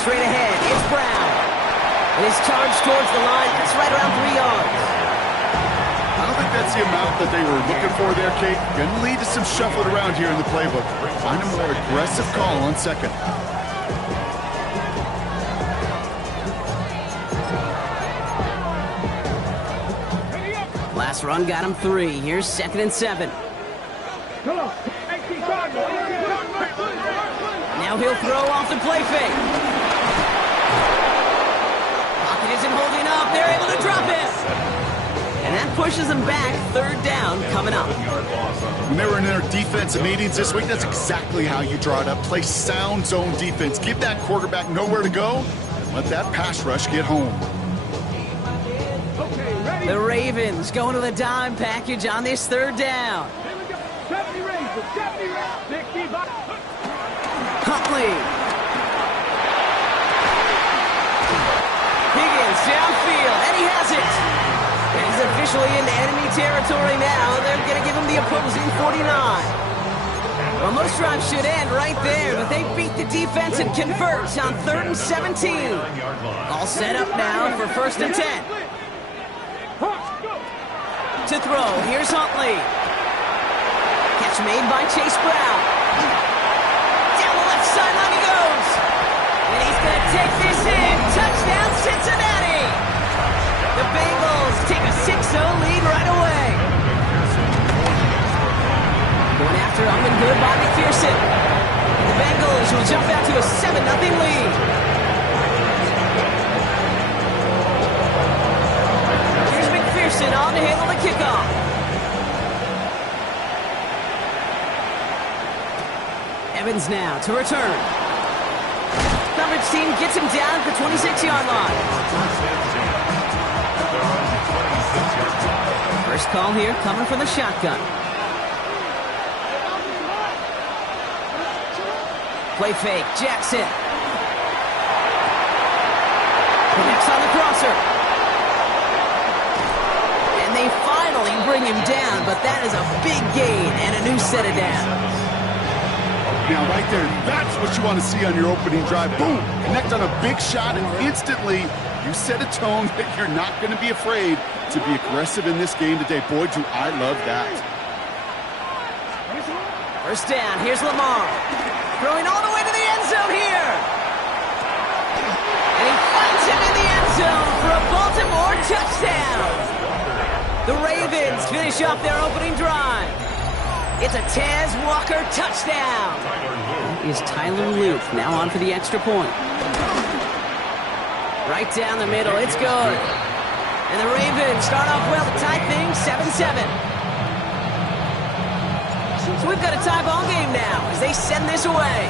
Straight ahead, it's Brown. And his charge towards the line, that's right around 3 yards. I don't think that's the amount that they were looking for there, Kate. Going to lead to some shuffling around here in the playbook. Find a more aggressive call on second. Last run got him 3. Here's 2nd and 7. Now he'll throw off the play fake. Pocket isn't holding up. They're able to drop it. And that pushes them back. 3rd down coming up. When they were in their defensive meetings this week, that's exactly how you draw it up. Play sound zone defense. Give that quarterback nowhere to go and let that pass rush get home. The Ravens going to the dime package on this 3rd down. Huntley. Higgins downfield, and he has it. And he's officially in enemy territory now. They're going to give him the opposing 49. Well, most drives should end right there, but they beat the defense and convert on 3rd and 17. All set up now for 1st and 10. To throw, here's Huntley. Catch made by Chase Brown. Down the left sideline he goes. And he's going to take this in. Touchdown, Cincinnati. The Bengals take a 6-0 lead right away. Going after up and good by McPherson. The Bengals will jump out to a 7-0 lead. On to handle the kickoff. Evans now to return. Coverage team gets him down at the 26-yard line. First call here coming from the shotgun. Play fake, Jackson. Connects on the crosser. They finally bring him down, but that is a big gain and a new set of downs. Now, right there, that's what you want to see on your opening drive. Boom! Connect on a big shot, and instantly you set a tone that you're not going to be afraid to be aggressive in this game today. Boy, do I love that. First down, here's Lamar. Throwing all the way to the end zone here. And he finds him in the end zone for a Baltimore touchdown. The Ravens finish off their opening drive. It's a Tez Walker touchdown. Is Tyler Luke now on for the extra point. Right down the middle, it's good. And the Ravens start off well to tie things 7-7. So we've got a tie ball game now as they send this away.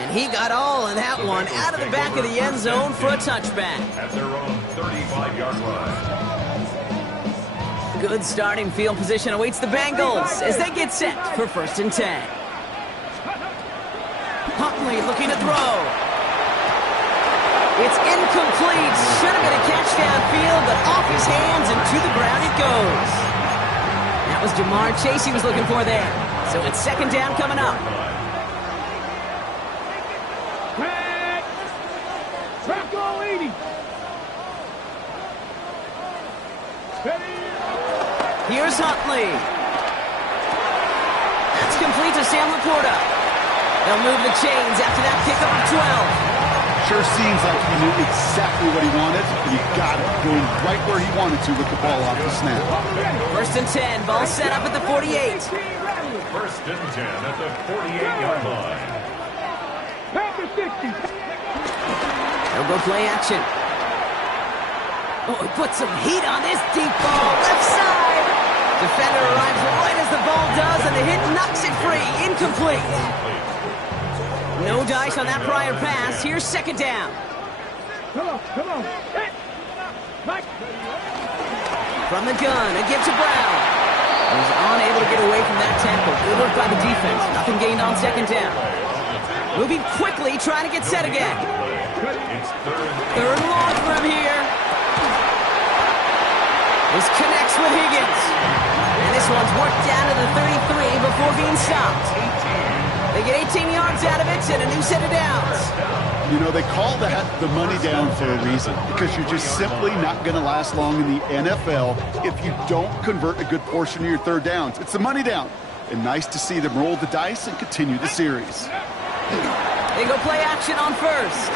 And he got all of that one out of the back of the end zone for a touchback. At their own 35-yard line. Good starting field position awaits the Bengals as they get set for 1st and 10. Huntley looking to throw. It's incomplete. Should have been a catch downfield, but off his hands and to the ground it goes. That was Jamar Chase he was looking for there. So it's 2nd down coming up. Here's Huntley. That's complete to Sam Laporta. They'll move the chains after that kickoff of 12. Sure seems like he knew exactly what he wanted, and he got it, going right where he wanted to with the ball off the snap. 1st and 10, ball set up at the 48. 1st and 10 at the 48-yard line. They'll go play action. Oh, he put some heat on this deep ball, left side. Defender arrives right as the ball does, and the hit knocks it free. Incomplete. No dice on that prior pass. Here's 2nd down. Come on. Hey. Mike. From the gun, a give to Brown. He's unable to get away from that tackle. Good work by the defense. Nothing gained on 2nd down. Moving quickly, trying to get set again. 3rd and long from here. This connects with Higgins. And this one's worked down to the same set of downs. You know, they call that the money down for a reason, because you're just simply not going to last long in the NFL if you don't convert a good portion of your third downs. It's the money down. And nice to see them roll the dice and continue the series. They go play action on first.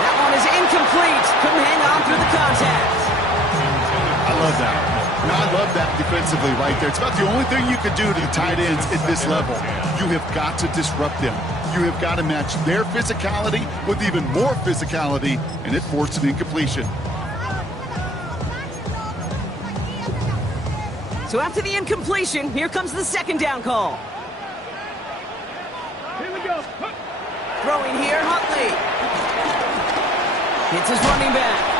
That one is incomplete. Couldn't hang on through the contact. I love that. I love that defensively right there. It's about the only thing you can do to the tight ends at this level. You have got to disrupt them. You have got to match their physicality with even more physicality, and it forced an incompletion. So after the incompletion, here comes the second down call. Here we go. Throwing here, Huntley. Hits his running back.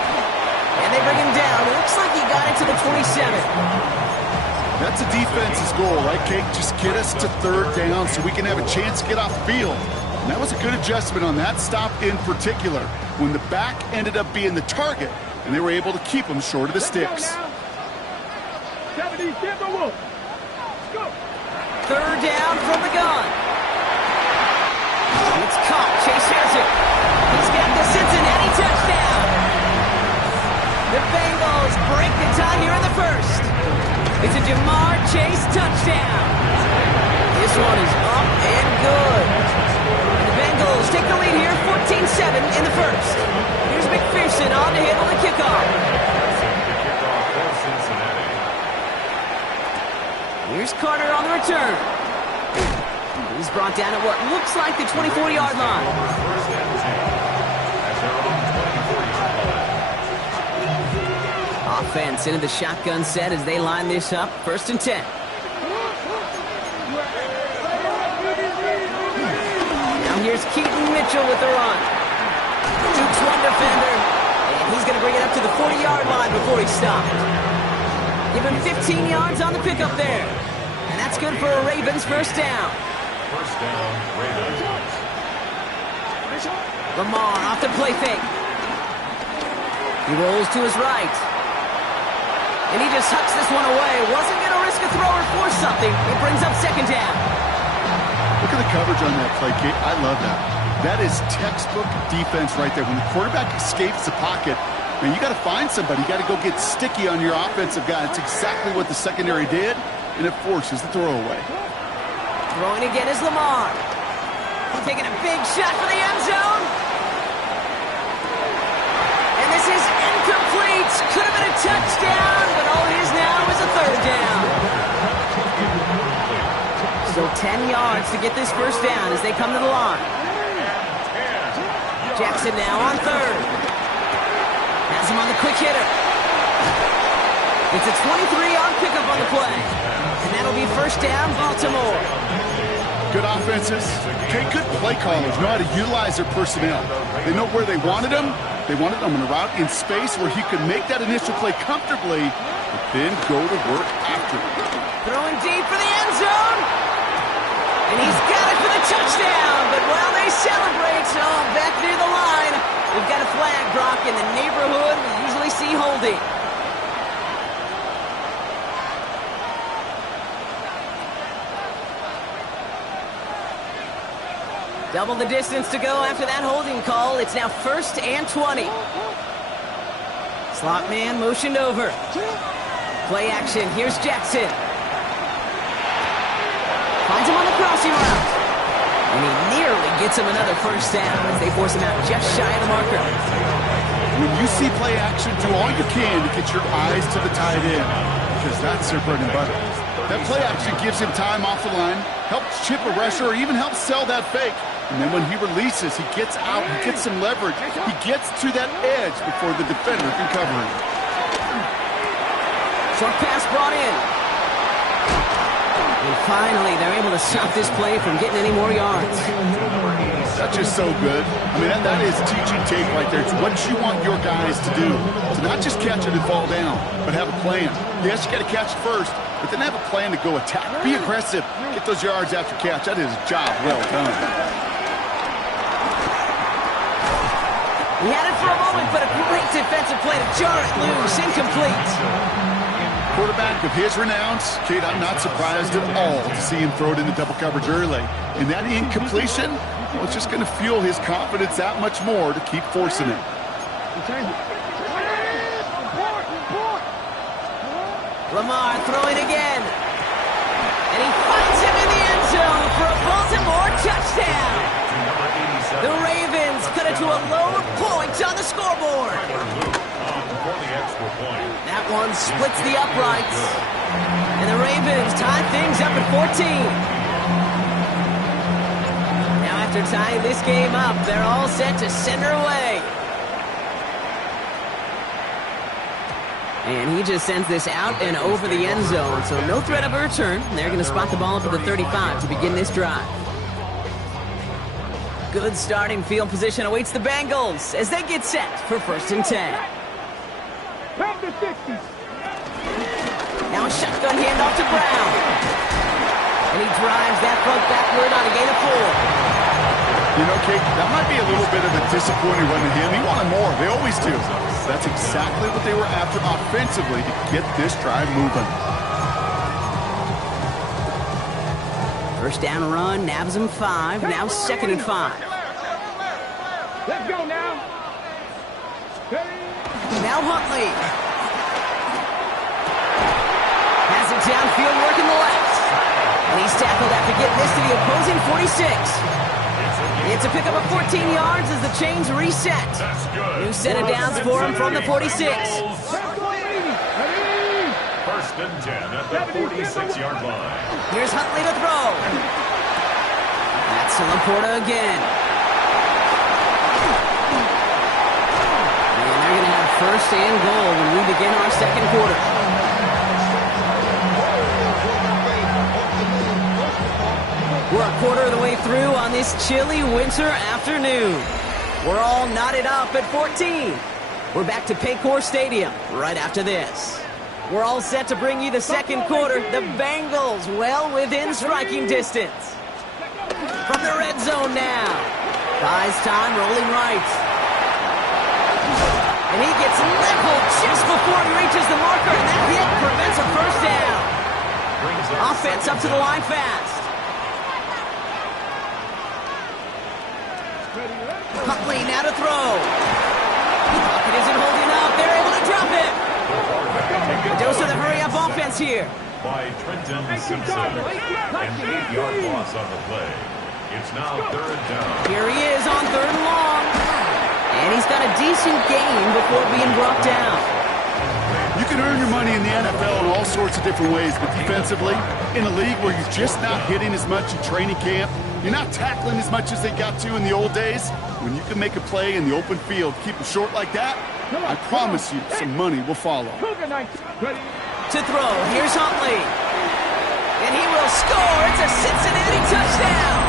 And they bring him down. It looks like he got it to the 27. That's a defense's goal, right, Kate? Just get us to third down so we can have a chance to get off the field. And that was a good adjustment on that stop in particular, when the back ended up being the target, and they were able to keep him short of the sticks. 70, Timberwolves. Go. Third down from the gun. It's caught. Chase has it. He's got the Cincinnati touchdown. The Bengals break the tie here in the first. It's a Jamar Chase touchdown. This one is up and good. The Bengals take the lead here, 14-7 in the first. Here's McPherson on to handle the kickoff. Here's Carter on the return. He's brought down at what looks like the 24-yard line. Offense into the shotgun set as they line this up. 1st and 10. Now here's Keaton Mitchell with the run. Dukes one defender, and he's going to bring it up to the 40-yard line before he stopped. Give him 15 yards on the pickup there. And that's good for a Ravens first down. First down, Ravens. Lamar off the play fake. He rolls to his right. And he just hucks this one away. Wasn't going to risk a throw or force something. It brings up second down. Look at the coverage on that play, Kate. I love that. That is textbook defense right there. When the quarterback escapes the pocket, man, you got to find somebody. You got to go get sticky on your offensive guy. It's exactly what the secondary did, and it forces the throwaway. Throwing again is Lamar. Taking a big shot for the end zone. And this is incomplete. Could have been a touchdown, but all it is now is a third down. So 10 yards to get this first down as they come to the line. Jackson now on third. Has him on the quick hitter. It's a 23-yard pickup on the play. And that'll be first down, Baltimore. Good offenses. Okay, good play callers know how to utilize their personnel. They know where they wanted him. They wanted him on a route in space where he could make that initial play comfortably, but then go to work after it. Throwing deep for the end zone. And he's got it for the touchdown. But while they celebrate, back near the line, we've got a flag, Brock, in the neighborhood we usually see holding. Double the distance to go after that holding call. It's now 1st and 20. Slot man motioned over. Play action. Here's Jackson. Finds him on the crossing route. And he nearly gets him another first down as they force him out just shy of the marker. When you see play action, do all you can to get your eyes to the tight end, because that's their bread and butter. That play action gives him time off the line, helps chip a rusher, or even helps sell that fake. And then when he releases, he gets out, he gets some leverage. He gets to that edge before the defender can cover him. Short pass brought in. And finally, they're able to stop this play from getting any more yards. That's just so good. I mean, that is teaching tape right there. It's what you want your guys to do. To not just catch it and fall down, but have a plan. Yes, you got to catch it first, but then have a plan to go attack. Be aggressive. Get those yards after catch. That is a job well done. He had it for a moment, but a great defensive play to jar it loose. Incomplete. Quarterback of his renowns, kid, I'm not surprised at all to see him throw it into double coverage early. And that incompletion, well, it's just going to fuel his confidence that much more to keep forcing it. Lamar throwing again. And he finds him in the end zone for a Baltimore touchdown. The Ravens cut it to a low point on the scoreboard. That one splits the uprights. And the Ravens tie things up at 14. Now after tying this game up, they're all set to send her away. And he just sends this out and over the end zone, so no threat of a return. They're going to spot the ball up at the 35 to begin this drive. Good starting field position awaits the Bengals as they get set for 1st and 10. Now a shotgun handoff to Brown. And he drives that front backward on a gain of 4. You know, Kate, that might be a little bit of a disappointing run to him. He wanted more. They always do. That's exactly what they were after offensively to get this drive moving. First down run, nabs him 5. Now 2nd and 5. Let's go now. Now Huntley. Has it downfield, working the left. And he's tackled after getting this to the opposing 46. It's a pickup of 14 yards as the chains reset. New set of downs for him from the 46. 1st and 10 at the 46-yard line. Here's Huntley to throw. That's to Laporta again. And they're going to have 1st and goal when we begin our 2nd quarter. We're a quarter of the way through on this chilly winter afternoon. We're all knotted up at 14. We're back to Paycor Stadium right after this. We're all set to bring you the 2nd quarter. The Bengals well within striking distance. From the red zone now. Buys time, rolling right. And he gets leveled just before he reaches the marker, and that hit prevents a 1st down. Offense up to the line fast. Huntley now to throw. Pocket isn't holding up. They're able to drop it. A dose of the hurry-up offense here. By Trenton Simpson. An 8-yard loss on the play. It's now 3rd down. Here he is on 3rd and long. And he's got a decent gain before being brought down. You can earn your money in the NFL in all sorts of different ways, but defensively, in a league where you're just not hitting as much in training camp, you're not tackling as much as they got to in the old days, when you can make a play in the open field, keep it short like that, I promise you some money will follow. To throw, here's Huntley. And he will score. It's a Cincinnati touchdown.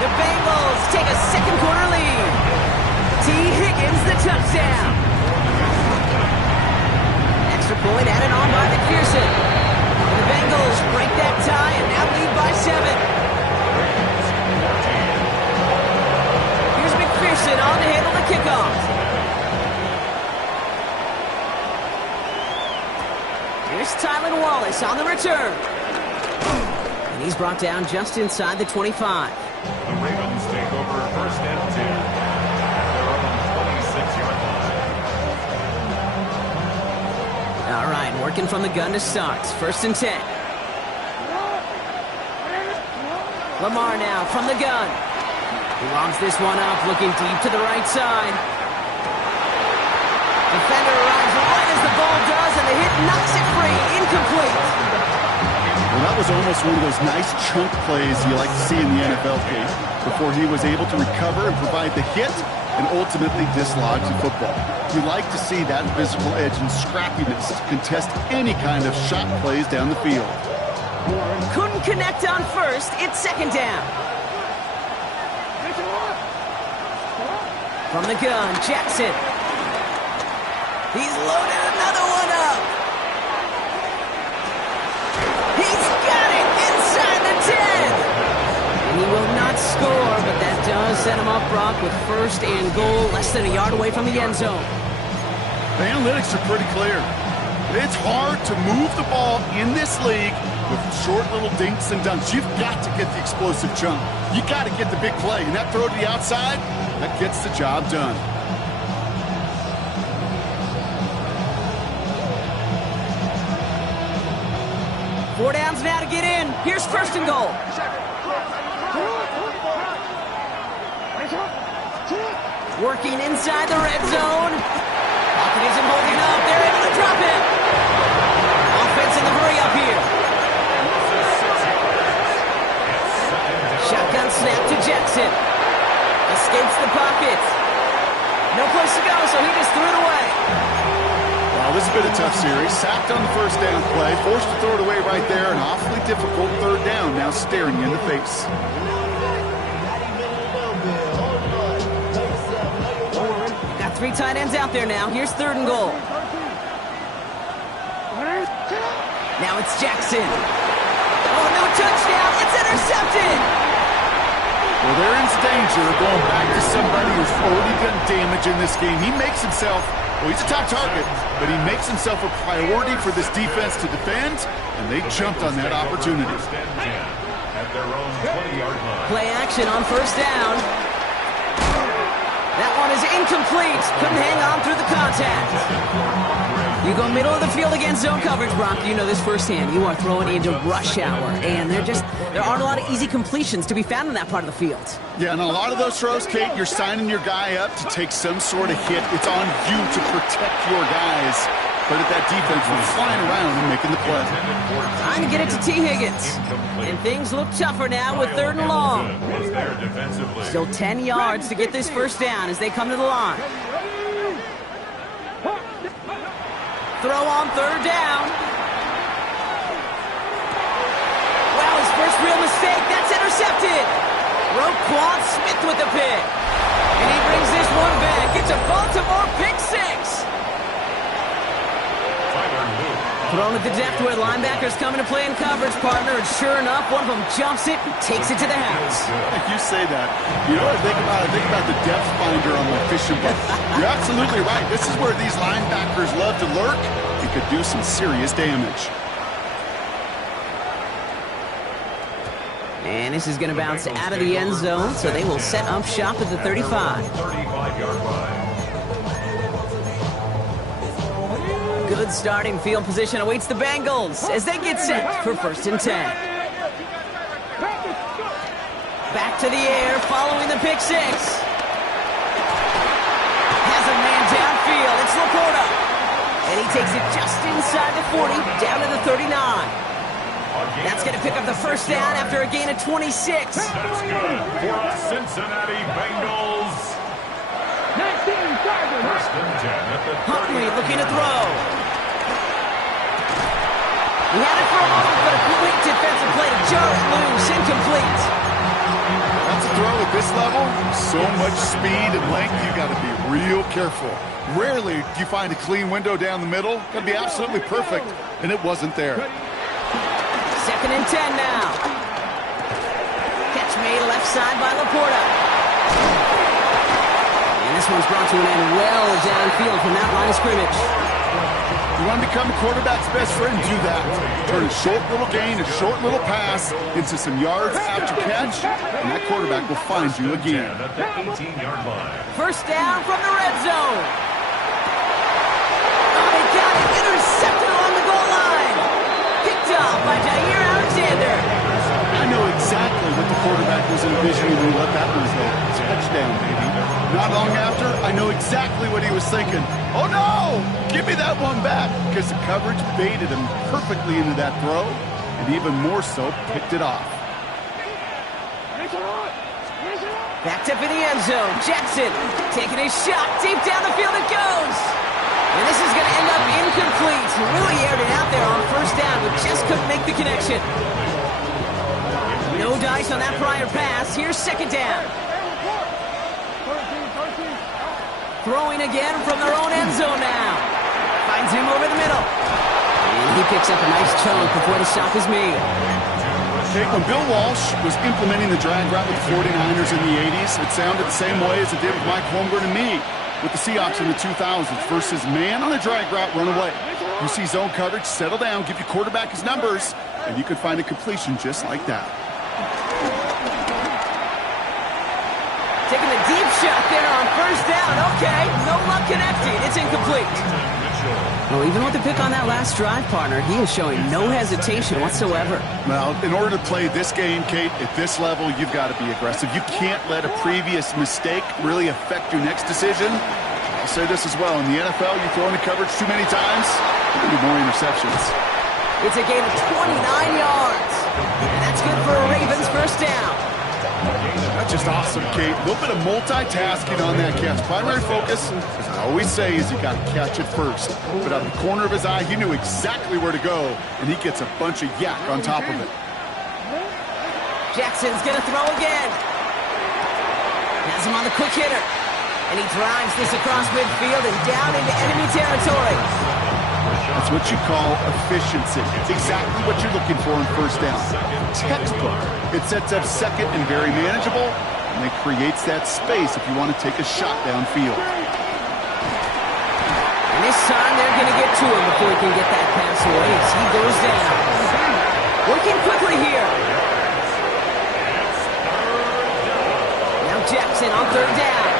The Bengals take a 2nd quarter lead. T. Higgins the touchdown. Extra point added on by McPherson. And the Bengals break that tie and now lead by 7. Here's McPherson on to handle the kickoff. Here's Tylan Wallace on the return. And he's brought down just inside the 25. The Ravens take over 1st and 10 at their own 26-yard line. All right, working from the gun to start. 1st and 10. Lamar now from the gun. He lobs this one up, looking deep to the right side. Defender arrives right as the ball does, and the hit knocks it free. Incomplete. Well, that was almost one of those nice chunk plays you like to see in the NFL case before he was able to recover and provide the hit and ultimately dislodge the football. You like to see that physical edge and scrappiness to contest any kind of shot plays down the field. Couldn't connect on 1st. It's 2nd down. From the gun, Jackson. He's loaded another one up. He's got it inside the 10. And he will not score, but that does set him up, Brock, with 1st and goal, less than a yard away from the end zone. The analytics are pretty clear. It's hard to move the ball in this league with short little dinks and dunks. You've got to get the explosive jump. You got to get the big play. And that throw to the outside, that gets the job done. Four downs now to get in. Here's first and goal. Working inside the red zone. Pocket isn't holding up. They're able to drop it. Offense in the hurry up here. Shotgun snap to Jackson. Escapes the pocket. No place to go, so he just threw it away. Well, this has been a tough series. Sacked on the first down play. Forced to throw it away right there. An awfully difficult third down now staring you in the face. Got three tight ends out there now. Here's third and goal. Now it's Jackson. Oh, no touchdown. It's intercepted. Well, they're in danger of going back to somebody who's already done damage in this game. He makes himself, well, he's a top target, but he makes himself a priority for this defense to defend, and they jumped on that opportunity. At their own 20-yard line. Play action on first down. That one is incomplete. Couldn't hang on through the contact. You go middle of the field against zone coverage, Brock. You know this firsthand. You are throwing into rush hour, and there aren't a lot of easy completions to be found in that part of the field. Yeah, and a lot of those throws, Kate, you're signing your guy up to take some sort of hit. It's on you to protect your guys. But at that defense, we're flying around and making the play. Trying to get it to T. Higgins. And things look tougher now with third and long. Still 10 yards to get this first down as they come to the line. Throw on third down. Well, his first real mistake. That's intercepted. Roquan Smith with the pick. And he brings this one back. It's a Baltimore pick six. Thrown at the depth where linebackers coming to play in coverage, partner, and sure enough, one of them jumps it and takes it to the house. You say that. You know what I think about? I think about the depth finder on my fishing boat. You're absolutely right. This is where these linebackers love to lurk. It could do some serious damage. And this is going to bounce out of the end zone, so they will set up shop at the 35. 35-yard line. Good starting field position awaits the Bengals as they get set for first and 10. Back to the air following the pick six. Has a man downfield. It's Laporta. And he takes it just inside the 40, down to the 39. That's going to pick up the first down after a gain of 26. That's good for the Cincinnati Bengals. First and 10 at the 30. Huntley looking to throw. He had it for a moment, but a quick defensive play to jar it loose. Incomplete. That's a throw at this level. So much speed and length, you got to be real careful. Rarely do you find a clean window down the middle. Got to be absolutely perfect, and it wasn't there. Second and 10 now. Catch made left side by Laporta. And this one's brought to an end well downfield from that line of scrimmage. You want to become a quarterback's best friend, do that. Turn a short little gain, a short little pass into some yards after catch, and that quarterback will find you again. At the 18-yard line. First down from the red zone. Oh, he got it. Intercepted along the goal line. Picked up by Jair Alexander. I know exactly what the quarterback was envisioning when he let that one go. Touchdown, baby. Not long after, I know exactly what he was thinking. Oh, no! Give me that one back! Because the coverage baited him perfectly into that throw, and even more so, picked it off. Backed up in the end zone. Jackson taking a shot. Deep down the field it goes. And this is going to end up incomplete. He really aired it out there on first down, but just couldn't make the connection. No dice on that prior pass. Here's second down. Throwing again from their own end zone now. Finds him over the middle. And he picks up a nice chunk before the stop is made. When Bill Walsh was implementing the drag route with the 49ers in the 80s, it sounded the same way as it did with Mike Holmgren and me with the Seahawks in the 2000s versus man on a drag route, run away. You see zone coverage, settle down, give your quarterback his numbers, and you can find a completion just like that. Taking a deep shot there on first down. Okay, no luck connecting. It's incomplete. Well, even with the pick on that last drive, partner, he is showing no hesitation whatsoever. Well, in order to play this game, Kate, at this level, you've got to be aggressive. You can't let a previous mistake really affect your next decision. I'll say this as well. In the NFL, you throw into coverage too many times, there'll be more interceptions. It's a gain of 29 yards. And that's good for a Ravens first down. That's just awesome, Kate. A little bit of multitasking on that catch. Primary focus, as I always say, is you got to catch it first. But out of the corner of his eye, he knew exactly where to go, and he gets a bunch of yak on top of it. Jackson's going to throw again. Has him on the quick hitter. And he drives this across midfield and down into enemy territory. That's what you call efficiency. It's exactly what you're looking for in first down. Textbook. It sets up second and very manageable, and it creates that space if you want to take a shot downfield. And this time they're going to get to him before he can get that pass away as he goes down. Working quickly here. Now Jackson on third down.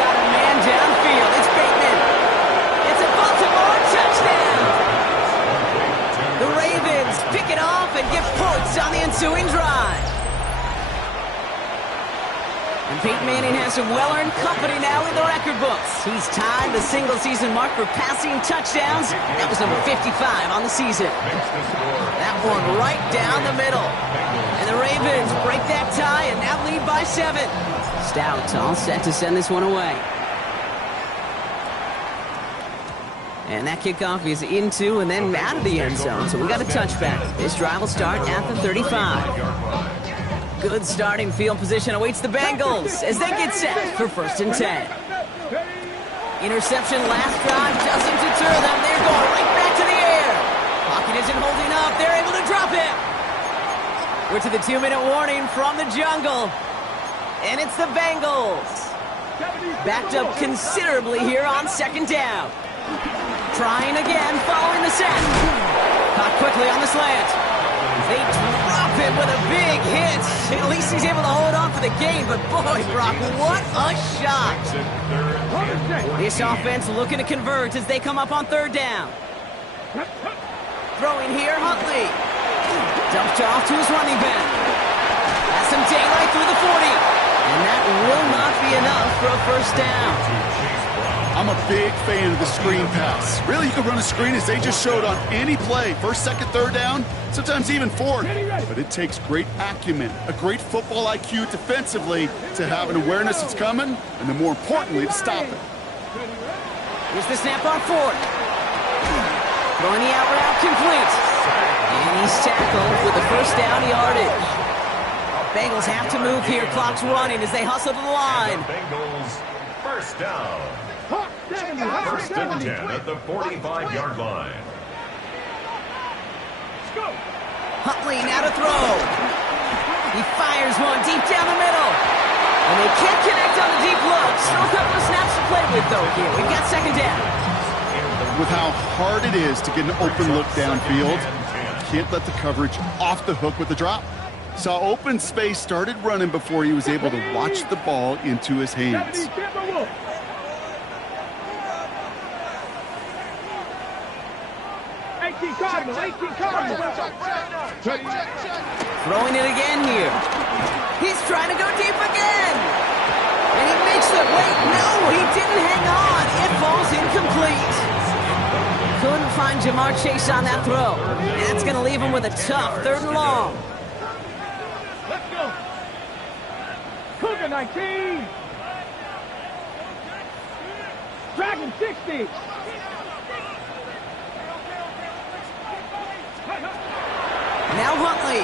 Got a man downfield. It's Bateman. It's a Baltimore touchdown. The Ravens pick it off and get points on the ensuing drive. And Peyton Manning has some well-earned company now in the record books. He's tied the single-season mark for passing touchdowns. That was number 55 on the season. That one right down the middle. And the Ravens break that tie and now lead by 7. Stout all set to send this one away. And that kickoff is into and then out of the end zone. So we got a touchback. This drive will start at the 35. Good starting field position awaits the Bengals as they get set for 1st and 10. Interception last drive doesn't deter them. They're going right back to the air. Pocket isn't holding up. They're able to drop it. We're to the 2-minute warning from the jungle. And it's the Bengals. Backed up considerably here on 2nd down. Trying again following the sack. Caught quickly on the slant. They drop it with a big hit. At least he's able to hold on for the game. But boy, Brock, what a shot. This offense looking to convert as they come up on 3rd down. Throwing here, Huntley. Dumped off to his running back. Has some daylight through the 40. And that will not be enough for a 1st down. I'm a big fan of the screen pass. Really, you can run a screen as they just showed on any play. 1st, 2nd, 3rd down, sometimes even 4th. But it takes great acumen, a great football IQ defensively to have an awareness it's coming, and then more importantly, to stop it. Here's the snap on 4th. Throwing the out route complete. And he's tackled with the 1st down yardage. Bengals have to move here. Clock's running as they hustle to the line. Bengals 1st down. 1st and 10 at the 45-yard line. Huntley now to throw. He fires one deep down the middle. And they can't connect on the deep look. Still a couple of snaps to play with, though, here. We've got 2nd down. With how hard it is to get an open look downfield, can't let the coverage off the hook with the drop. Saw open space, started running before he was able to watch the ball into his hands. Throwing it again here. He's trying to go deep again. And he makes the wait. No, he didn't hang on. It falls incomplete. Couldn't find Jamar Chase on that throw. And that's going to leave him with a tough 3rd and long. Let's go. Cougar 19. Dragon 60. Now Huntley.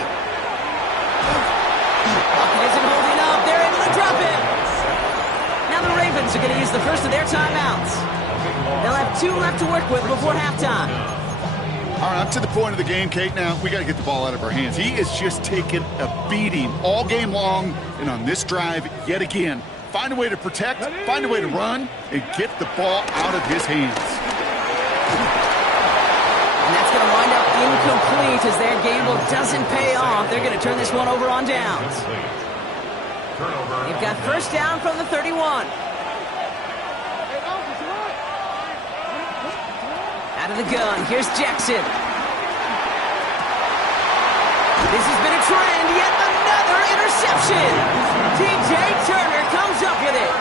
Pocket isn't holding up. They're able to drop it. Now the Ravens are going to use the first of their timeouts. They'll have 2 left to work with before halftime. All right, up to the point of the game, Kate, now we got to get the ball out of our hands. He is just taking a beating all game long, and on this drive, yet again, find a way to protect, find a way to run, and get the ball out of his hands. incomplete as their gamble doesn't pay off. They're going to turn this one over on downs. They've got first down from the 31. Out of the gun, here's Jackson. This has been a trend, yet another interception. T.J. Turner comes up with it.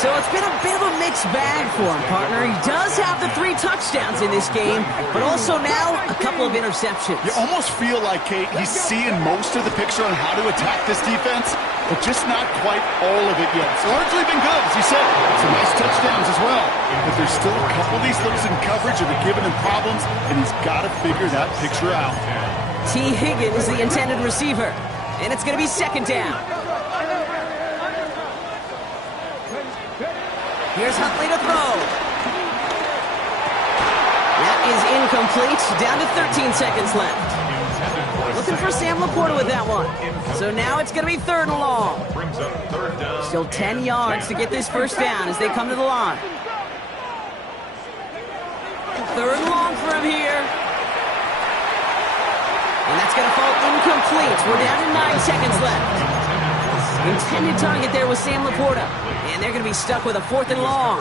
So it's been a bit of a mixed bag for him, partner. He does have the 3 touchdowns in this game, but also now a couple of interceptions. You almost feel like, Kate, he's seeing most of the picture on how to attack this defense, but just not quite all of it yet. It's largely been good, as you said. Some nice touchdowns as well. But there's still a couple of these looks in coverage that are giving him problems, and he's got to figure that picture out. T. Higgins, the intended receiver. And it's going to be second down. Here's Huntley to throw. That is incomplete. Down to 13 seconds left. Looking for Sam Laporta with that one. So now it's going to be 3rd and long. Still 10 yards to get this first down as they come to the line. 3rd and long for him here. And that's going to fall incomplete. We're down to 9 seconds left. Intended target there was Sam Laporta. And they're going to be stuck with a 4th and long.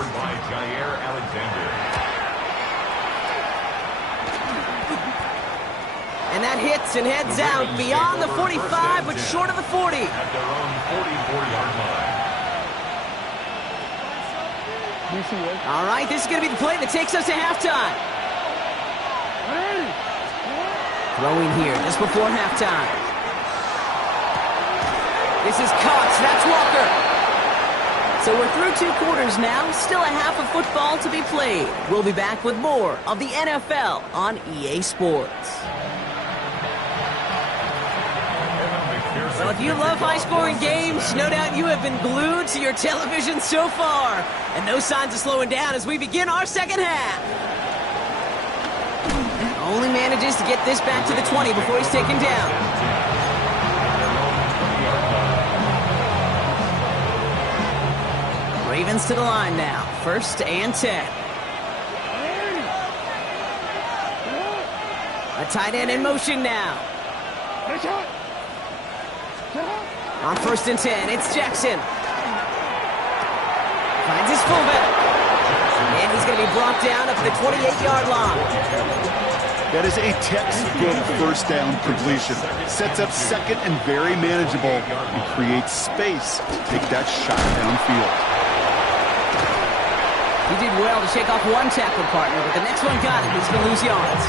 And that hits and heads out beyond the 45, but short of the 40. At their own 44-yard line. All right, this is going to be the play that takes us to halftime. Throwing here just before halftime. This is Cox. That's Walker. So we're through 2 quarters now. Still a half of football to be played. We'll be back with more of the NFL on EA Sports. Well, if you love high-scoring games, no doubt you have been glued to your television so far. And no signs of slowing down as we begin our second half. Only manages to get this back to the 20 before he's taken down. Ravens to the line now. 1st and 10. A tight end in motion now. On 1st and 10, it's Jackson. Finds his fullback. And he's going to be brought down up to the 28-yard line. That is a textbook first down completion. Sets up second and very manageable and creates space to take that shot downfield. He did well to shake off one tackle partner, but the next one got him. He's going to lose yards.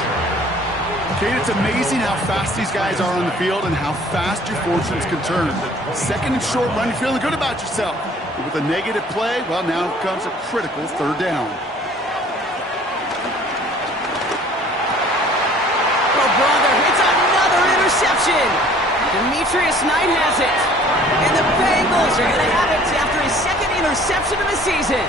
Kate, it's amazing how fast these guys are on the field and how fast your fortunes can turn. Second and short run, you're feeling good about yourself. But with a negative play, well, now comes a critical 3rd down. Oh, brother, it's another interception. Demetrius Knight has it. And the Bengals are going to have it after his 2nd interception of the season.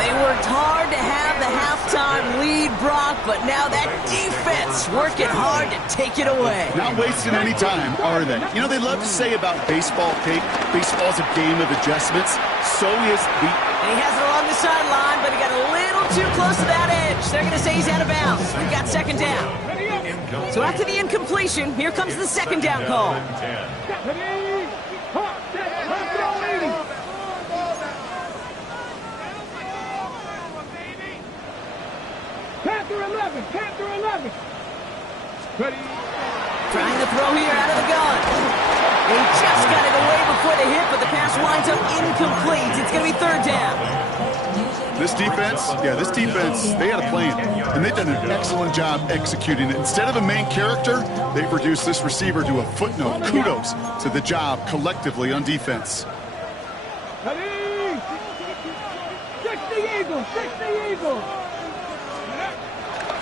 They worked hard to have the halftime lead, Brock, but now that defense working hard to take it away. Not wasting any time, are they? You know, they love to say about baseball, Kate, baseball's a game of adjustments. So is the... And he has it along the sideline, but he got a little too close to that edge. They're going to say he's out of bounds. We've got 2nd down. So after the incompletion, here comes the 2nd down call. Panther 11. Ready. Trying to throw here out of the gun. He just got it away before the hit, but the pass winds up incomplete. It's going to be 3rd down. This defense, they had a plan, and they've done an excellent job executing it. Instead of a main character, they've reduced this receiver to a footnote. Kudos to the job collectively on defense. Ready. 60 Eagles.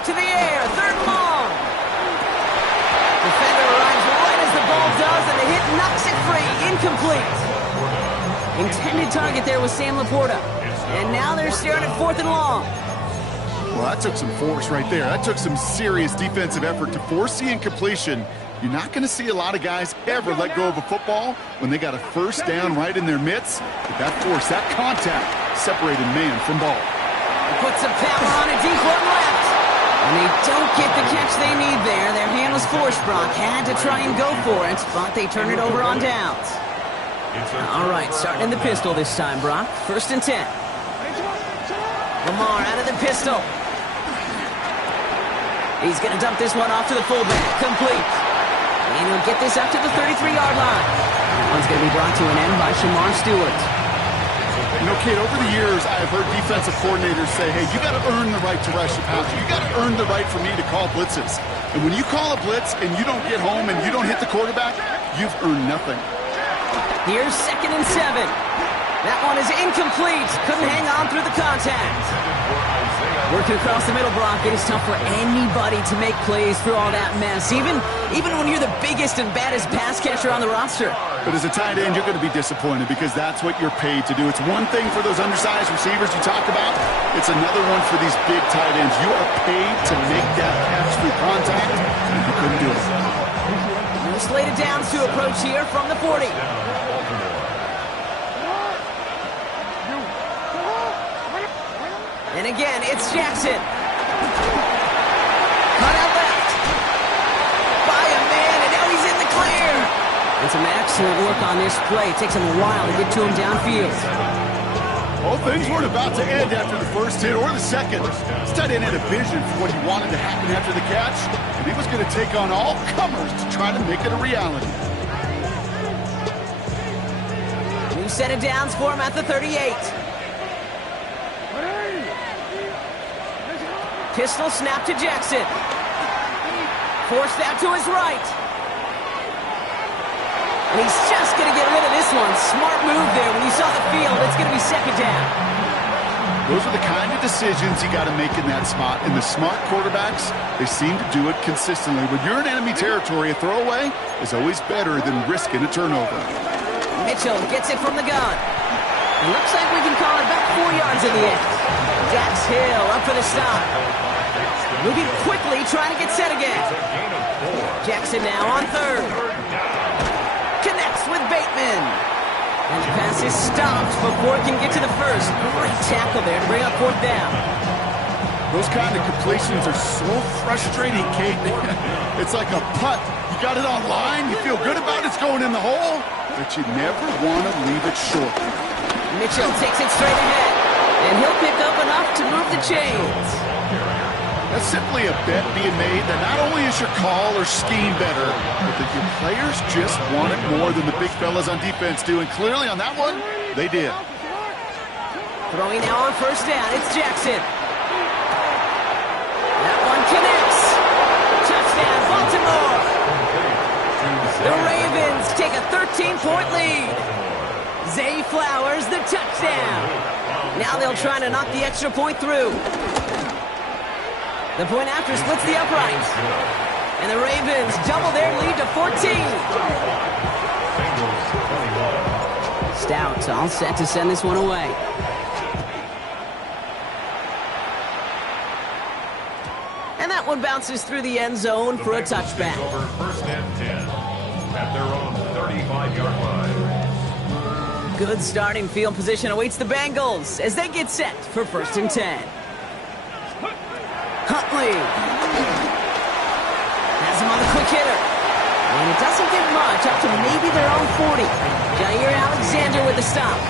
To the air, 3rd and long. Defender arrives right as the ball does, and the hit knocks it free. Incomplete. Intended target there was Sam Laporta. And now they're staring at 4th and long. Well, that took some force right there. That took some serious defensive effort to force the incompletion. You're not going to see a lot of guys ever let go of a football when they got a 1st down right in their midst. But that force, that contact, separated man from ball. Put some power on a deep one left. And they don't get the catch they need there. Their hand was forced, Brock. Had to try and go for it, but they turn it over on downs. All right, starting in the pistol this time, Brock. 1st and 10. Lamar out of the pistol. He's going to dump this one off to the fullback. Complete. And he'll get this up to the 33-yard line. That one's going to be brought to an end by Shamar Stewart. You know, kid, over the years, I've heard defensive coordinators say, hey, you got to earn the right to rush the passer. You got to earn the right for me to call blitzes. And when you call a blitz and you don't get home and you don't hit the quarterback, you've earned nothing. Here's 2nd and 7. That one is incomplete. Couldn't hang on through the contact. Working across the middle, Brock. It is tough for anybody to make plays through all that mess, even when you're the biggest and baddest pass catcher on the roster. But as a tight end, you're going to be disappointed because that's what you're paid to do. It's one thing for those undersized receivers you talk about. It's another one for these big tight ends. You are paid to make that catch through contact, and you couldn't do it. No slated downs to approach here from the 40. And again, it's Jackson. Cut out left. By a man, and now he's in the clear. And some excellent work on this play. It takes him a while to get to him downfield. Well, things weren't about to end after the first hit or the second. This tight end had a vision for what he wanted to happen after the catch, and he was going to take on all comers to try to make it a reality. New set of downs for him at the 38. Pistol snap to Jackson. Force that to his right. And he's just going to get rid of this one. Smart move there. When you saw the field, it's going to be 2nd down. Those are the kind of decisions you got to make in that spot. And the smart quarterbacks, they seem to do it consistently. When you're in enemy territory, a throwaway is always better than risking a turnover. Mitchell gets it from the gun. It looks like we can call it back 4 yards in the end. Dax Hill up for the stop. Moving quickly, trying to get set again. Jackson now on 3rd. Connects with Bateman. And the pass is stopped before it can get to the 1st. Great tackle there to bring up 4th down. Those kind of completions are so frustrating, Kate. It's like a putt. You got it on line, you feel good about it's going in the hole, but you never want to leave it short. Mitchell takes it straight ahead, and he'll pick up enough to move the chains. That's simply a bet being made that not only is your call or scheme better, but that your players just want it more than the big fellas on defense do, and clearly on that one, they did. Throwing now on 1st down, it's Jackson. That one connects. Touchdown, Baltimore. The Ravens take a 13-point lead. Zay Flowers, the touchdown. Now they'll try to knock the extra point through. The point after splits the uprights. And the Ravens double their lead to 14. Stout all set to send this one away. And that one bounces through the end zone for a touchback. Over 1st and 10 at their own 35-yard line. Good starting field position awaits the Bengals as they get set for 1st and 10. Huntley has him on the quick hitter. And it doesn't get much, up to maybe their own 40. Jair Alexander with the stop.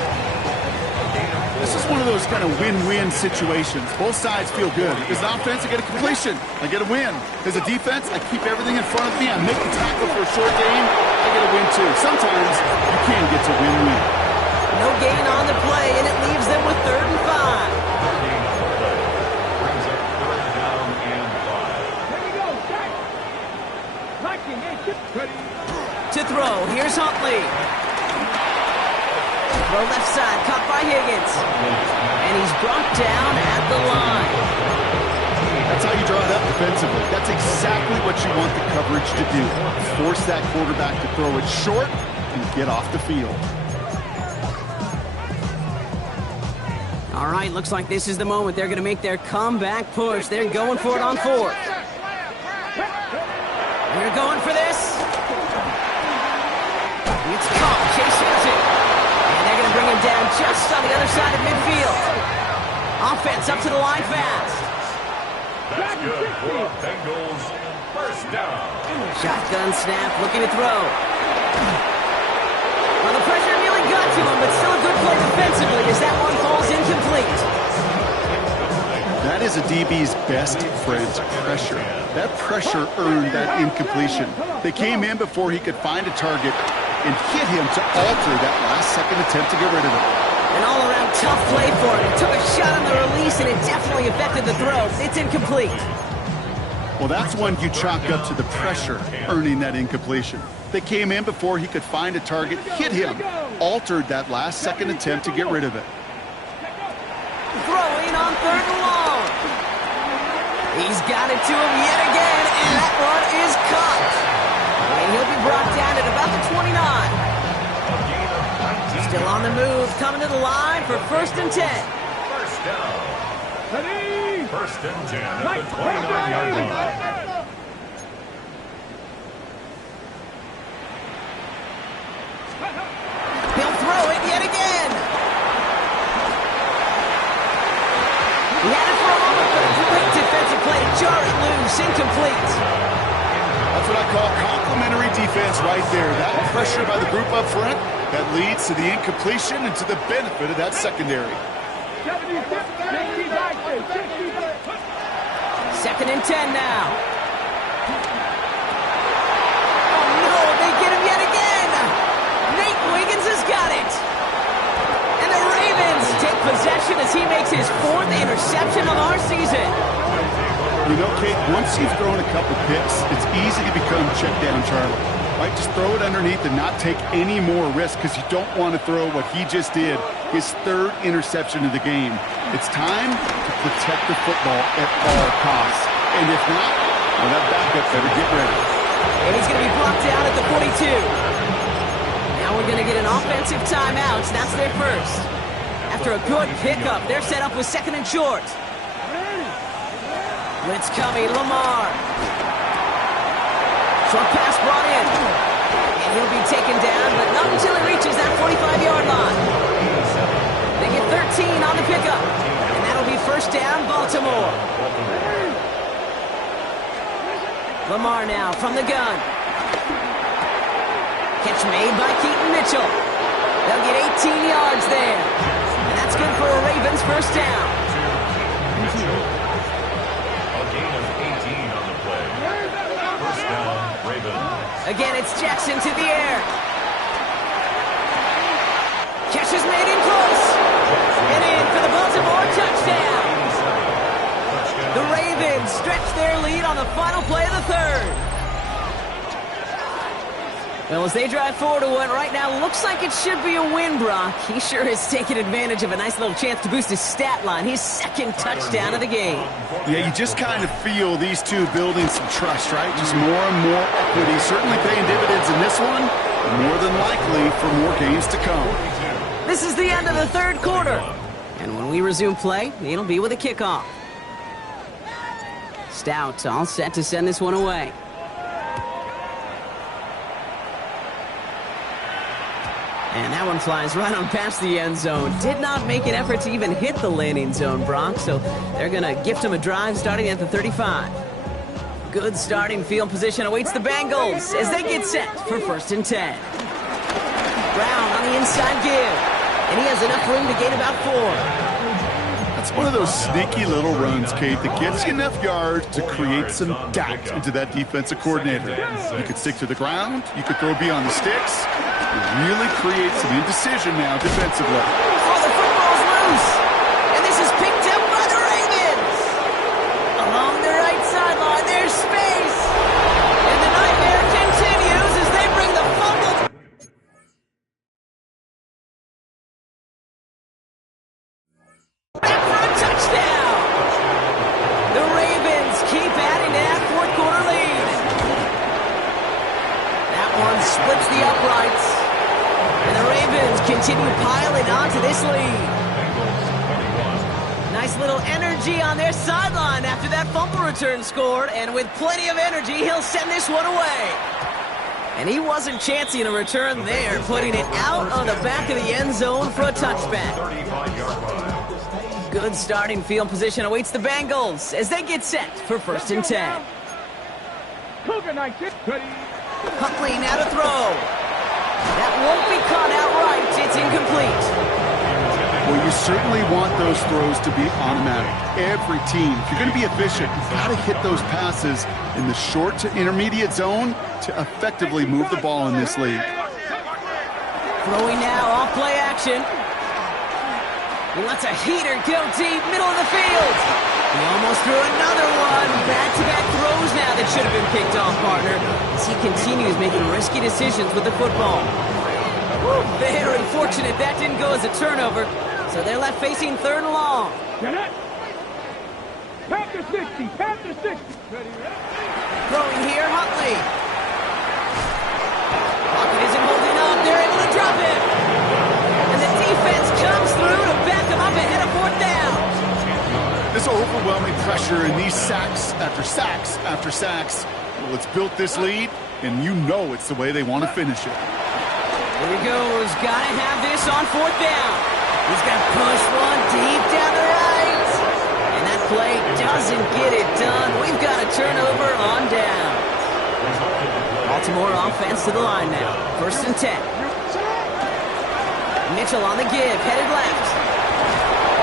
This is one of those kind of win-win situations. Both sides feel good. As an offense, I get a completion. I get a win. As a defense, I keep everything in front of me. I make the tackle for a short gain. I get a win, too. Sometimes you can get to win-win. No gain on the play, and it leaves them with 3rd and 5. To throw, here's Huntley. Throw left side, caught by Higgins. And he's brought down at the line. That's how you draw it up defensively. That's exactly what you want the coverage to do. Force that quarterback to throw it short and get off the field. All right, looks like this is the moment. They're going to make their comeback push. They're going for it on 4th. They're going for this. It's caught. Chase has it. And they're going to bring him down just on the other side of midfield. Offense up to the line fast. That's good for a Bengals first down. Shotgun snap, looking to throw. Well, the pressure nearly got to him, but still a good play defensively as that one falls incomplete. That is a DB's best friend, pressure. That pressure earned that incompletion. They came in before he could find a target and hit him to alter that last-second attempt to get rid of it. An all-around tough play for him. He took a shot on the release, and it definitely affected the throw. It's incomplete. Well, that's one you chalk up to the pressure earning that incompletion. They came in before he could find a target, hit him, altered that last-second attempt to get rid of it. Throwing on 3rd and long. He's got it to him yet again, and that one is caught. And he'll be brought down at about the 29. Still on the move, coming to the line for 1st and 10. First down. Ready? 1st and 10 at the 29-yard line. He'll throw it yet again. He had it for a moment, but a great defensive play to jar it loose, incomplete. That's what I call complimentary defense right there. That pressure by the group up front, that leads to the incompletion and to the benefit of that secondary. 2nd and 10 now. Oh no, they get him yet again. Nate Wiggins has got it. And the Ravens take possession as he makes his 4th interception of our season. You know, Kate, once you've thrown a couple picks, it's easy to become check down Charlie. Right, just throw it underneath and not take any more risk because you don't want to throw what he just did, his 3rd interception of the game. It's time to protect the football at all costs. And if not, well, that backup better get ready. And he's going to be blocked out at the 42. Now we're going to get an offensive timeout. That's their first. After a good pickup, they're set up with 2nd and short. Blitz coming, Lamar. Short pass brought in. And he'll be taken down, but not until he reaches that 45-yard line. They get 13 on the pickup. And that'll be 1st down, Baltimore. Lamar now from the gun. Catch made by Keaton Mitchell. They'll get 18 yards there. And that's good for a Ravens 1st down. A gain of 18 on the play. 1st down, Ravens. Again, it's Jackson to the air. Catch is made in close. And in for the Baltimore touchdown. The Ravens stretch their lead on the final play of the 3rd. Well, as they drive forward to what right now looks like it should be a win, Brock. He sure has taken advantage of a nice little chance to boost his stat line. His 2nd touchdown of the game. Yeah, you just kind of feel these two building some trust, right? Just more and more equity. Certainly paying dividends in this one. More than likely for more games to come. This is the end of the 3rd quarter. And when we resume play, it'll be with a kickoff. Stout all set to send this one away. And that one flies right on past the end zone. Did not make an effort to even hit the landing zone, Brock, so they're going to gift him a drive starting at the 35. Good starting field position awaits the Bengals as they get set for 1st and 10. Brown on the inside give, and he has enough room to gain about 4. That's one of those sneaky little runs, Kate, that gets you enough yards to create some doubt into that defensive coordinator. You could stick to the ground, you could throw beyond the sticks. It really creates some indecision now defensively. Oh, the football's loose, and this is picked up by the Ravens. Along the right sideline, there's space, and the nightmare continues as they bring the fumble. Back for a touchdown. The Ravens keep adding to that 4th quarter lead. That one splits the uprights. And the Ravens continue piling on to this lead. Nice little energy on their sideline after that fumble return scored. And with plenty of energy, he'll send this one away. And he wasn't chancing a return there, putting it out on the back of the end zone for a touchback. 35-yard line. Good starting field position awaits the Bengals as they get set for 1st and 10. Cougar 19. Ready. Huntley now to throw. That won't be caught outright. It's incomplete. Well, you certainly want those throws to be automatic. Every team, if you're going to be efficient, you've got to hit those passes in the short to intermediate zone to effectively move the ball in this league. Throwing now off play action. He lets a heater go deep, middle of the field. He almost threw another one. Back-to-back throws now that should have been picked off, partner, as he continues making risky decisions with the football. Woo, very fortunate that didn't go as a turnover, so they're left facing 3rd and long. Get it. Panther 60. Panther 60. Ready. Throwing here, Huntley. Pocket isn't holding up. They're able to drop him. And the defense comes through to back him up ahead of 4th down. This overwhelming pressure and these sacks after sacks after sacks, well, it's built this lead, and you know it's the way they want to finish it. Here he goes. Got to have this on 4th down. He's going to push one deep down the right. And that play doesn't get it done. We've got a turnover on down. Baltimore offense to the line now. 1st and 10. Mitchell on the give, headed left.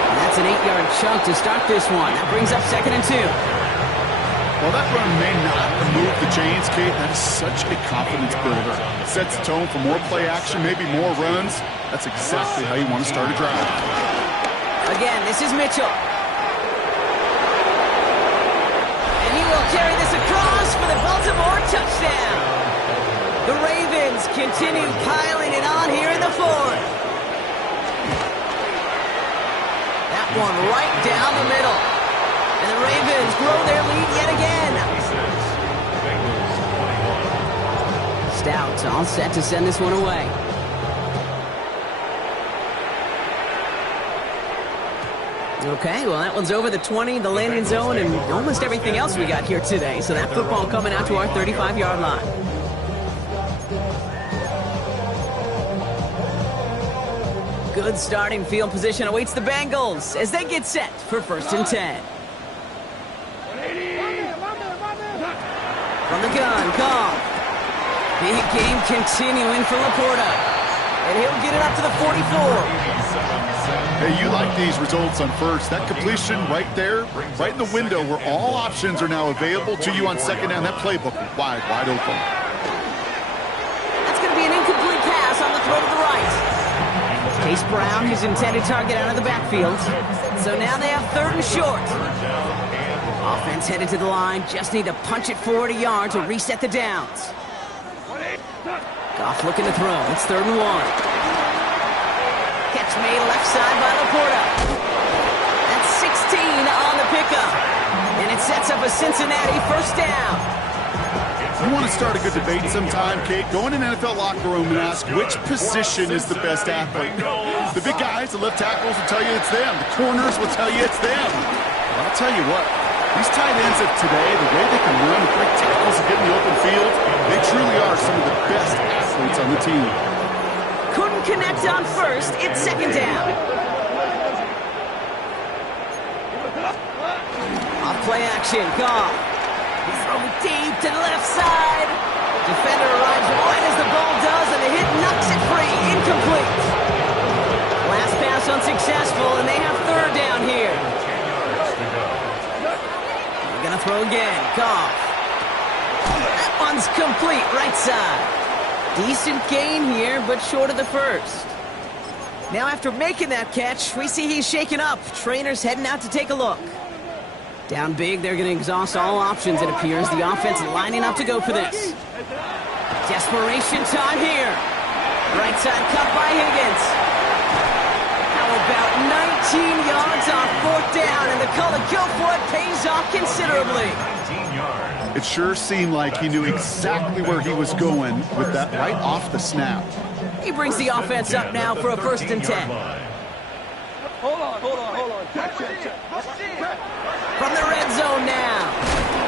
And that's an 8-yard chunk to start this one. That brings up 2nd and 2. Well, that run may not move the chains, Kate. That is such a confidence builder. It sets the tone for more play action, maybe more runs. That's exactly how you want to start a drive. Again, this is Mitchell. And he will carry this across for the Baltimore touchdown. The Ravens continue piling it on here in the 4th. That one right down the middle. And the Ravens grow their lead yet again. Stout all set to send this one away. Okay, well, that one's over the 20, the landing zone, and almost everything else we got here today. So that football coming out to our 35-yard line. Good starting field position awaits the Bengals as they get set for 1st and 10. From the gun, Goff. Big game continuing for Laporta. And he'll get it up to the 44. Hey, you like these results on 1st. That completion right there, right in the window where all options are now available to you on 2nd down. That playbook wide open. That's going to be an incomplete pass on the throw to the right. Case Brown, his intended target, out of the backfield. So now they have 3rd and short. Offense headed to the line. Just need to punch it forward a yard to reset the downs. Goff looking to throw. It's 3rd and 1. Catch made left side by Laporta. That's 16 on the pickup. And it sets up a Cincinnati 1st down. You want to start a good debate sometime, Kate? Go in an NFL locker room and ask which position is the best athlete. The big guys, the left tackles will tell you it's them. The corners will tell you it's them. Well, I'll tell you what. These tight ends of today, the way they can run, break tackles, and get in the open field, they truly are some of the best athletes on the team. Couldn't connect on 1st. It's 2nd down. Off play action. Goff. He's throwing deep to the left side. Defender arrives right as the ball does, and the hit knocks it free. Incomplete. Last pass unsuccessful, and they have 3rd down here. They're going to throw again. Goff. That one's complete, right side. Decent gain here, but short of the 1st. Now after making that catch, we see he's shaken up. Trainer's heading out to take a look. Down big, they're going to exhaust all options, it appears. The offense lining up to go for this. Desperation time here. Right side cut by Higgins. How about 19 yards on 4th down, and the call to go for it pays off considerably. It sure seemed like he knew exactly where he was going with that right off the snap. He brings the offense up now for a 1st and 10. Hold on. Check. From the red zone now.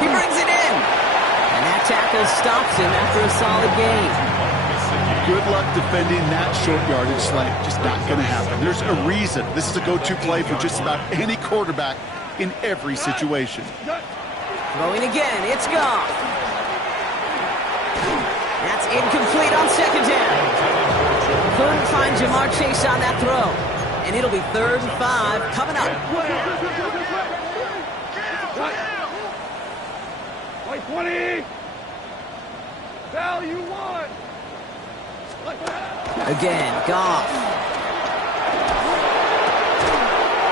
He brings it in. And that tackle stops him after a solid gain. Good luck defending that short yardage slate. Just not going to happen. There's a reason. This is a go-to play for just about any quarterback in every situation. Throwing again. It's gone. That's incomplete on second down. Couldn't find Jamar Chase on that throw. And it'll be 3rd and 5 coming up. Play 20. Value 1. Again, Goff.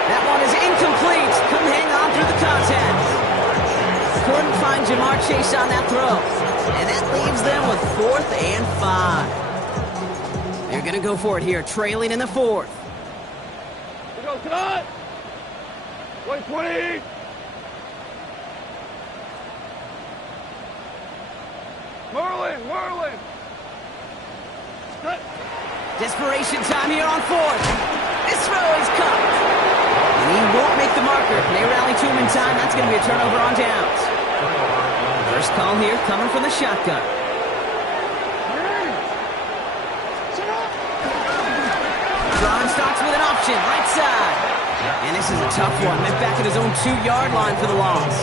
That one is incomplete. Couldn't hang on through the contact. Couldn't find Jamar Chase on that throw. And that leaves them with 4th and 5. They're going to go for it here, trailing in the 4th. We go cut. Play 20. Whirling. Cut. Desperation time here on 4th. This throw is cut. And he won't make the marker. They rally to him in time. That's going to be a turnover on downs. First call here coming from the shotgun. Ron starts with an option, right side. And this is a tough one. Met back at his own 2-yard line for the loss.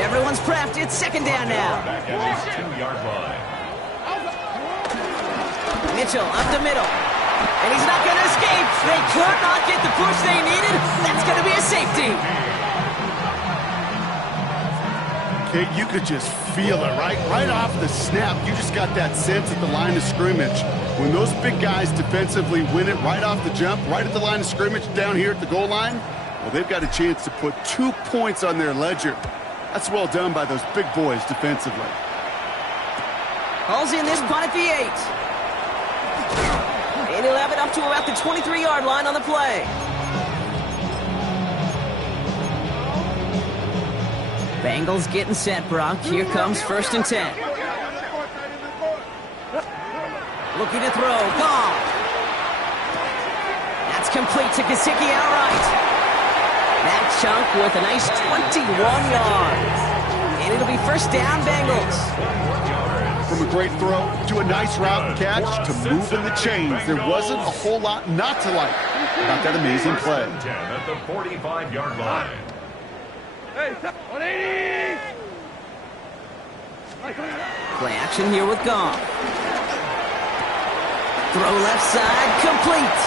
Everyone's prepped. It's second down now. Back at his 2-yard line. Mitchell up the middle. And he's not going to escape. They could not get the push they needed. That's going to be a safety. Okay, you could just feel it, right off the snap. You just got that sense at the line of scrimmage. When those big guys defensively win it right off the jump, right at the line of scrimmage down here at the goal line, well, they've got a chance to put 2 points on their ledger. That's well done by those big boys defensively. Hauls in this punt at the 8. And he'll have it up to about the 23-yard line on the play. Bengals getting set, Brock. Here comes 1st and 10. Looking to throw. Gone. That's complete to Gesicki outright. That chunk with a nice 21 yards. And it'll be 1st down, Bengals. From a great throw to a nice route and catch to moving the chains, there wasn't a whole lot not to like about that amazing play. 10 at the 45-yard line. Hey, 180. Play action here with Goff. Throw left side, complete.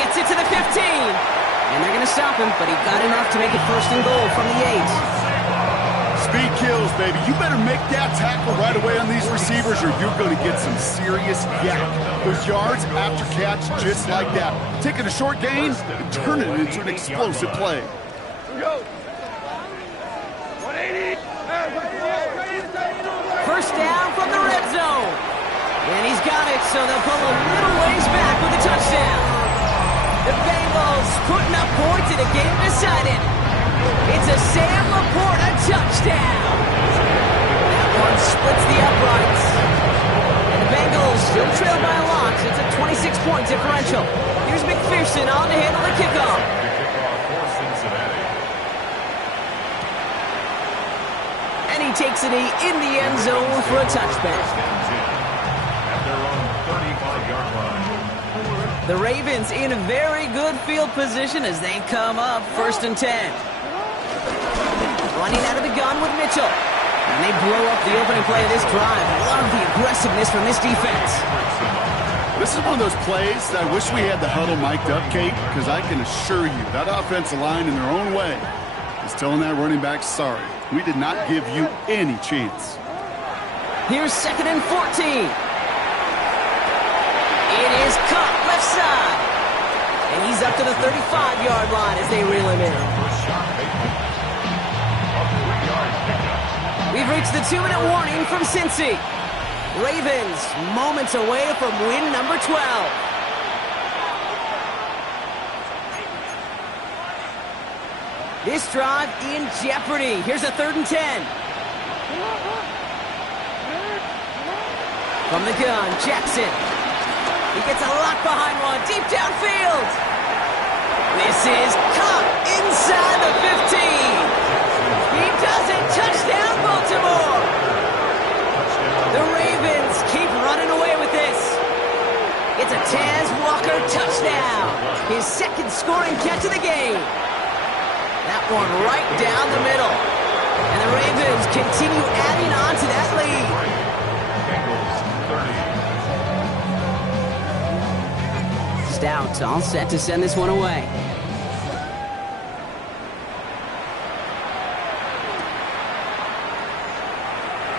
Gets it to the 15. And they're going to stop him, but he got enough to make it 1st and goal from the 8. Speed kills, baby. You better make that tackle right away on these receivers or you're going to get some serious yak. Those yards after catch just like that. Taking a short gain and turning it into an explosive play. Go. 180. 1st down from the red zone. And he's got it, so they'll pull a little ways back with a touchdown. The Bengals putting up points in a game decided. It's a Sam Laporta touchdown. That one splits the uprights. And the Bengals still trail by a lot. It's a 26-point differential. Here's McPherson on to handle the kickoff. For Cincinnati. And he takes a knee in the end zone for a touchback. At their own 35-yard line. The Ravens in a very good field position as they come up 1st and 10. Running out of the gun with Mitchell. And they blow up the opening play of this drive. Love the aggressiveness from this defense. This is one of those plays that I wish we had the huddle mic'd up, Kate, because I can assure you that offensive line in their own way is telling that running back, sorry, we did not give you any chance. Here's 2nd and 14. It is cut left side. And he's up to the 35-yard line as they reel him in. We've reached the 2-minute warning from Cincy. Ravens moments away from win number 12. This drive in jeopardy. Here's a 3rd and 10. From the gun, Jackson. He gets a lock behind one, deep downfield. This is caught inside the 15. He does it. Touchdown, Baltimore. It's a Taz Walker touchdown. His second scoring catch of the game. That one right down the middle. And the Ravens continue adding on to that lead. Stout all set to send this one away.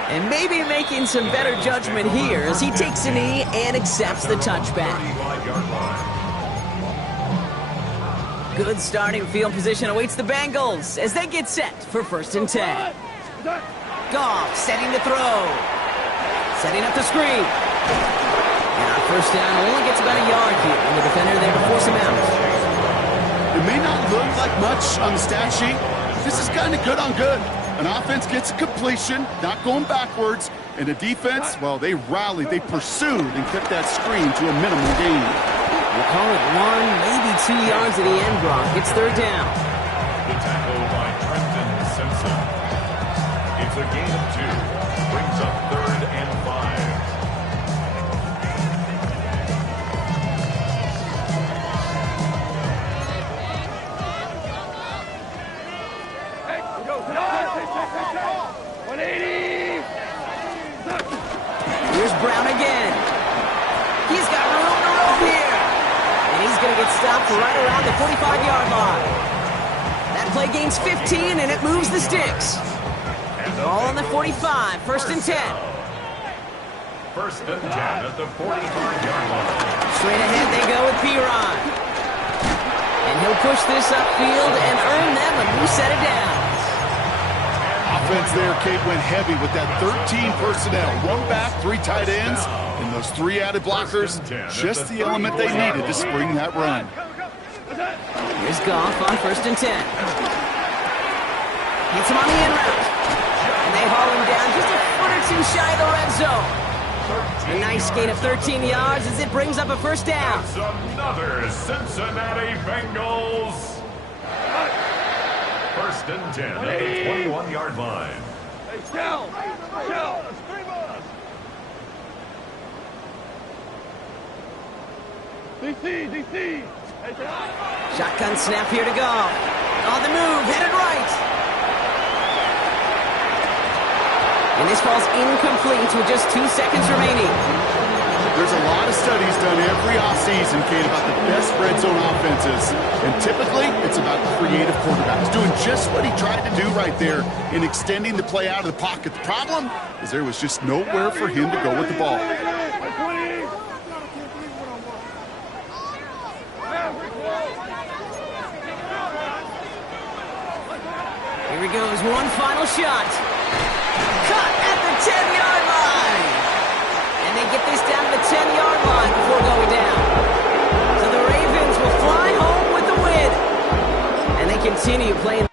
And maybe making some better judgment here as he takes a knee and accepts the touchback. Good starting field position awaits the Bengals as they get set for 1st and 10. Goff setting the throw. Setting up the screen. And on 1st down, only gets about a yard here, and the defender there to force him out. It may not look like much on the stat sheet. This is kind of good on good. An offense gets a completion, not going backwards, and the defense, well, they rallied, they pursued, and kept that screen to a minimal gain. We'll call it 1, maybe 2 yards at the end, Gronk. It's 3rd down. The tackle by Trenton Simpson. It's a gain of 2. Brings up 3rd and 5. Here's Brown again. He's got room to roam here. And he's going to get stopped right around the 45-yard line. That play gains 15, and it moves the sticks. Ball on the 45, 1st and 10. 1st and 10 at the 45-yard line. Straight ahead they go with Piron. And he'll push this upfield and earn them a new set of downs. Offense there, Kate, went heavy with that 13 personnel. 1 back, 3 tight ends, and those 3 added blockers. Just the element they needed to spring that run. Here's Goff on 1st and 10. Hits him on the in route. And they haul him down just a foot or 2 shy of the red zone. A nice gain of 13 yards as it brings up a 1st down. It's another Cincinnati Bengals. 1st and 10 at the 21-yard line. Hey, Shell! DC! Shotgun snap here to go. On the move, headed right. And this falls incomplete with just 2 seconds remaining. There's a lot of studies done every offseason, Kate, about the best red zone offenses. And typically, it's about creative quarterbacks doing just what he tried to do right there in extending the play out of the pocket. The problem is there was just nowhere for him to go with the ball. Here he goes, one final shot. Cut at the 10-yard line. And they get this down to the 10-yard line before going down. So the Ravens will fly home with the win. And they continue playing.